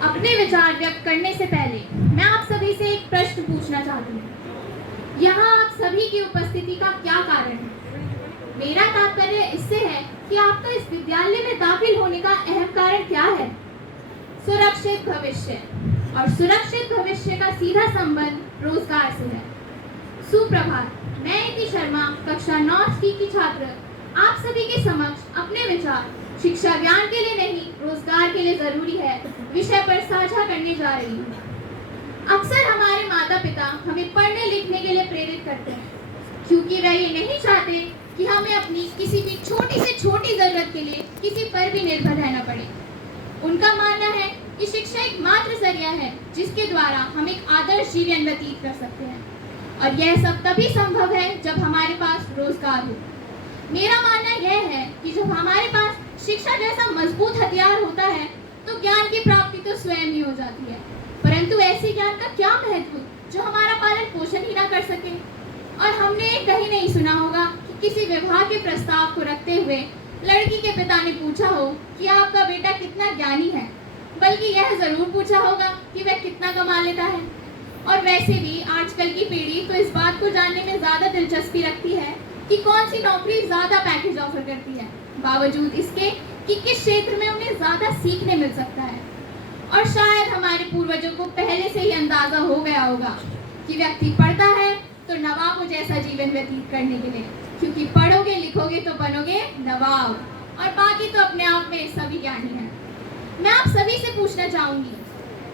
अपने विचार व्यक्त करने से पहले मैं आप सभी से एक प्रश्न पूछना चाहती हूँ। यहाँ आप सभी की उपस्थिति का क्या कारण है? मेरा तात्पर्य इससे है कि आपका इस विद्यालय में दाखिल होने का अहम कारण क्या है? सुरक्षित भविष्य, और सुरक्षित भविष्य का सीधा संबंध रोजगार से है। सुप्रभात, मैं इति शर्मा, कक्षा 9 की छात्र आप सभी के समक्ष अपने विचार शिक्षा ज्ञान के लिए नहीं, रोजगार के लिए जरूरी है विषय पर साझा करने जा रही हूँ। अक्सर हमारे माता पिता हमें पढ़ने लिखने के लिए प्रेरित करते हैं, क्योंकि वह ये नहीं चाहते कि हमें अपनी किसी भी छोटी से छोटी जरूरत के लिए किसी पर भी निर्भर रहना पड़े। उनका मानना है कि शिक्षा एक मात्र जरिया है जिसके द्वारा हम एक आदर्श जीवन व्यतीत कर सकते हैं, और यह सब तभी संभव है जब हमारे पास रोजगार हो। मेरा मानना यह है कि जब हमारे पास शिक्षा जैसा मजबूत हथियार होता है तो ज्ञान की प्राप्ति तो स्वयं ही हो जाती है, परंतु ऐसे ज्ञान का क्या महत्व जो हमारा पालन पोषण ही ना कर सके। और हमने कहीं नहीं सुना होगा कि किसी विवाह के प्रस्ताव को रखते हुए लड़की के पिता ने पूछा हो कि आपका बेटा कितना ज्ञानी है, बल्कि यह जरूर पूछा होगा कि वह कितना कमा लेता है। और वैसे भी आजकल की पीढ़ी तो इस बात को जानने में ज्यादा दिलचस्पी रखती है कि कौन सी नौकरी ज्यादा पैकेज ऑफर करती है, बावजूद इसके कि किस क्षेत्र में उन्हें ज्यादा सीखने मिल सकता है। और शायद हमारे पूर्वजों को पहले से ही अंदाजा हो गया होगा कि व्यक्ति पढ़ता है तो नवाबों जैसा जीवन व्यतीत करने के लिए, क्योंकि पढ़ोगे लिखोगे तो बनोगे नवाब, और बाकी तो अपने आप में सभी ज्ञानी हैं। मैं आप सभी से पूछना चाहूंगी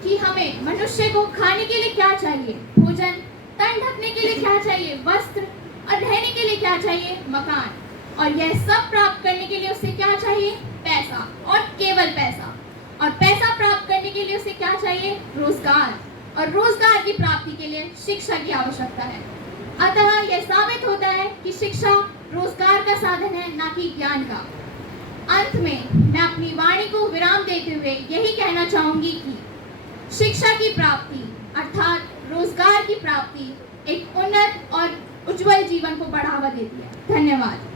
कि हमें मनुष्य को खाने के लिए क्या चाहिए? भोजन। तन ढकने के लिए क्या चाहिए? वस्त्र। और रहने के लिए क्या चाहिए? मकान। और यह सब प्राप्त करने के लिए उसे क्या चाहिए? पैसा, और केवल पैसा। और पैसा प्राप्त करने के लिए उसे क्या चाहिए? रोजगार। और रोजगार की प्राप्ति के लिए शिक्षा की आवश्यकता है। अतः यह साबित होता है कि शिक्षा रोजगार का साधन है, ना कि ज्ञान का। अंत में मैं अपनी वाणी को विराम देते हुए यही कहना चाहूंगी कि शिक्षा की प्राप्ति अर्थात रोजगार की प्राप्ति एक उन्नत और उज्जवल जीवन को बढ़ावा देती है। धन्यवाद।